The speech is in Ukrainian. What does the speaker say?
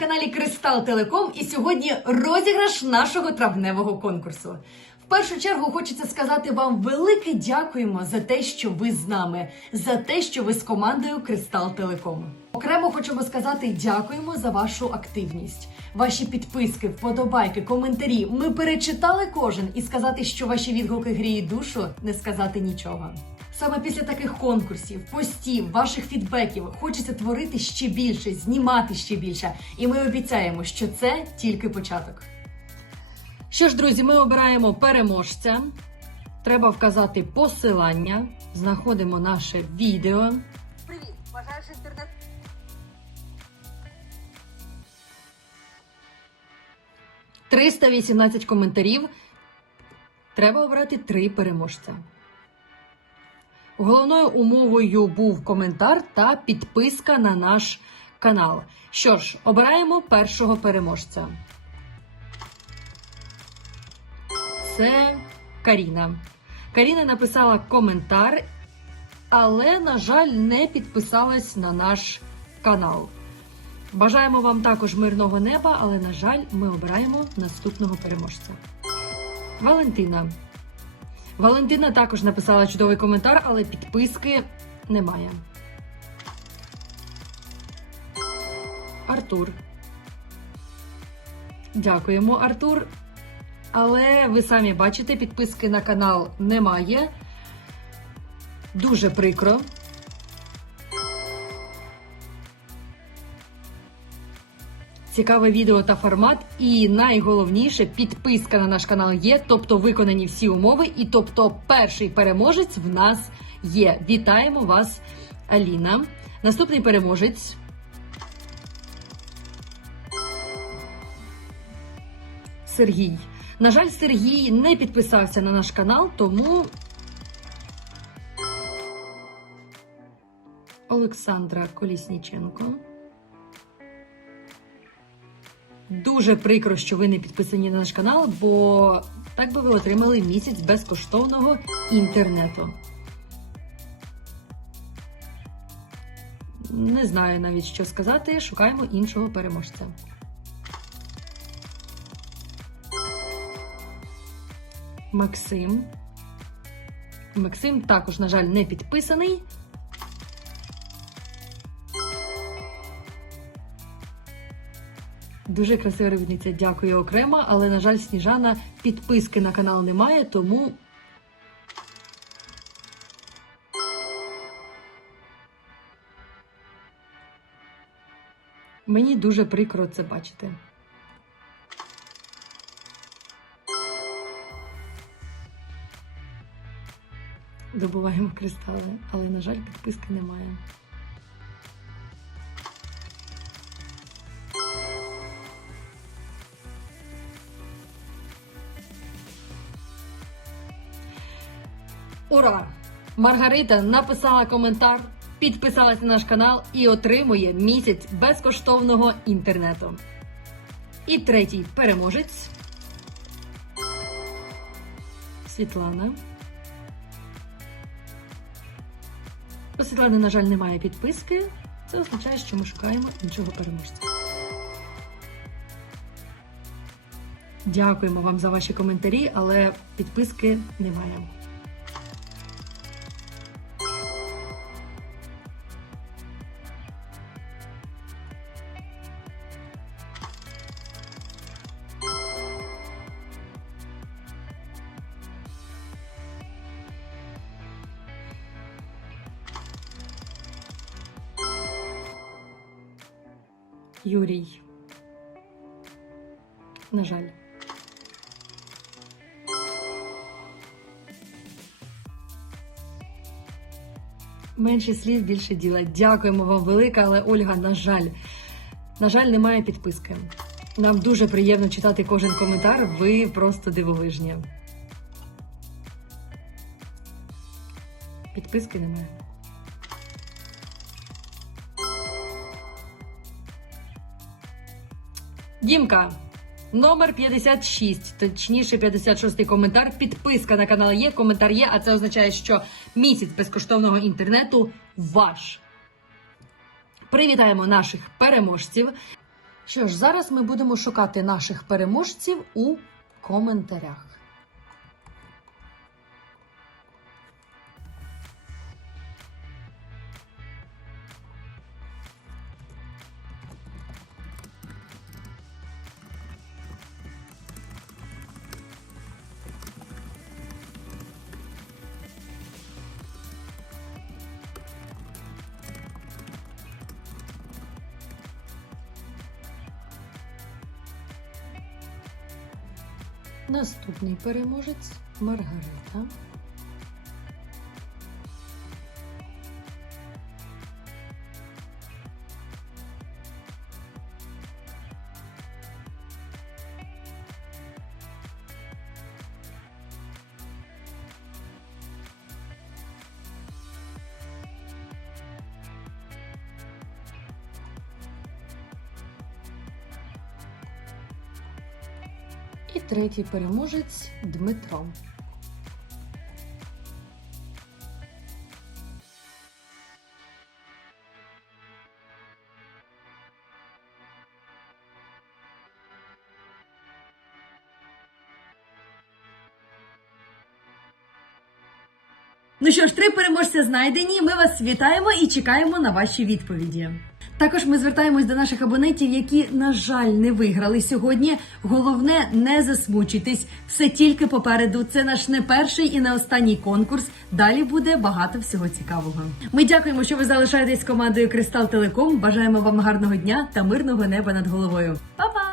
каналі Кристал Телеком і сьогодні розіграш нашого травневого конкурсу. В першу чергу хочеться сказати вам велике дякуємо за те, що ви з нами, за те, що ви з командою Кристал Телеком. Окремо хочемо сказати дякуємо за вашу активність, ваші підписки, вподобайки, коментарі. Ми перечитали кожен і сказати, що ваші відгуки гріють душу, не сказати нічого. Саме після таких конкурсів, постів, ваших фідбеків хочеться творити ще більше, знімати ще більше. І ми обіцяємо, що це тільки початок. Що ж, друзі, ми обираємо переможця. Треба вказати посилання. Знаходимо наше відео. Привіт! Бажаєш інтернет? – 318 коментарів. Треба обрати три переможця. Головною умовою був коментар та підписка на наш канал. Що ж, обираємо першого переможця. Це Каріна. Каріна написала коментар, але, на жаль, не підписалась на наш канал. Бажаємо вам також мирного неба, але, на жаль, ми обираємо наступного переможця. Валентина. Валентина також написала чудовий коментар, але підписки немає. Артур. Дякуємо, Артур. Але ви самі бачите, підписки на канал немає. Дуже прикро. Цікаве відео та формат, і найголовніше підписка на наш канал є, тобто виконані всі умови, і тобто перший переможець в нас є. Вітаємо вас, Аліна. Наступний переможець. Сергій. На жаль, Сергій не підписався на наш канал, тому Олександра Колісніченко. Дуже прикро, що ви не підписані на наш канал, бо так би ви отримали місяць безкоштовного інтернету. Не знаю навіть що сказати. Шукаємо іншого переможця. Максим. Максим також, на жаль, не підписаний. Дуже красива робітниця, дякую окремо, але, на жаль, Сніжана підписки на канал немає, тому. Мені дуже прикро це бачити. Добуваємо кристали, але, на жаль, підписки немає. Ура! Маргарита написала коментар, підписалась на наш канал і отримує місяць безкоштовного інтернету. І третій переможець Світлана. У Світлани, на жаль, немає підписки. Це означає, що ми шукаємо іншого переможця. Дякуємо вам за ваші коментарі, але підписки немає. Юрій. На жаль. Менше слів, більше діла. Дякуємо вам велике, але Ольга, на жаль, на жаль, немає підписки. Нам дуже приємно читати кожен коментар. Ви просто дивовижні. Підписки немає. Дімка, номер 56, точніше 56 коментар. Підписка на канал є, коментар є, а це означає, що місяць безкоштовного інтернету ваш. Привітаємо наших переможців. Що ж, зараз ми будемо шукати наших переможців у коментарях. Наступний переможець Маргарита. І третій переможець Дмитро. Ну що ж, три переможця знайдені. Ми вас вітаємо і чекаємо на ваші відповіді. Також ми звертаємось до наших абонентів, які, на жаль, не виграли сьогодні. Головне, не засмучуйтесь. Все тільки попереду. Це наш не перший і не останній конкурс. Далі буде багато всього цікавого. Ми дякуємо, що ви залишаєтесь командою Кристал Телеком. Бажаємо вам гарного дня та мирного неба над головою. Па-па!